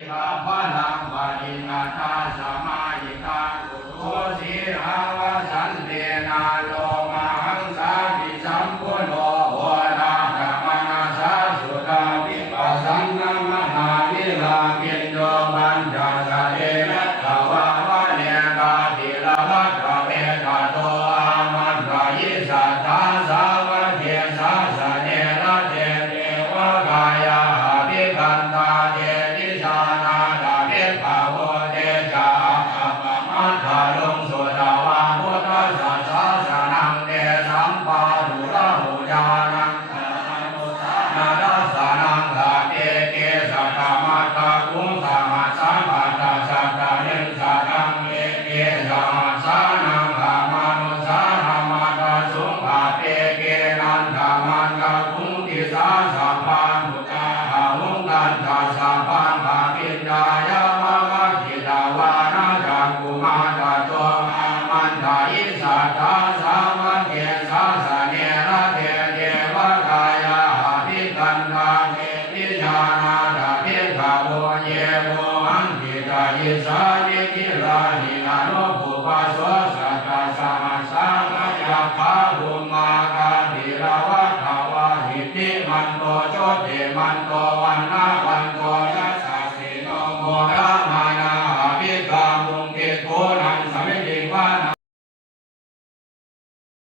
พระพลังวารินาทาสมายิกาอุทุสีหาวสันเดนาโลมาหังสาปิสัมพุโนโหราธรรมนาสาสุตาวิปัสสังนมหาวิลาปินโยบัญจสะเอนะทวาวะเนกาติลภัตระเวทะโตอามันกายิสัทธาสาวะเทสาสะเนระเทเทวะกายาภิกันตาเทวิชานาดาเวภาโวเตจาอัปปมัทธาลงสุตาวาพุทธสัสสะนังเตสัมปาทุระหุญานังนาดัสสานังกาเตเกสัตตมัตตะคุงสหัสสะปัตตะสัตตะนิสัตตังเอเกสหัสสะนังขามนุสาธรรมัตตะสุขะเตเกนันทมันตะคุงติสาสัพพันตุตาหุงกันตัสสะปันภาปิญญายามะวะจิตาวานาจักกุมาตะโตอามันทายิสัทธาสาวะเทสาสะเนระเทเทวะกายาภิกันตาเทวิชานาดาภิกขโวเยโวอันติตายิสานิกิราหินานุภูปะโสสัตตะสหัสสะมัจจภาภูมาคาภิรวัฏฐาวาหิติมันโตโชติมันโตวันนา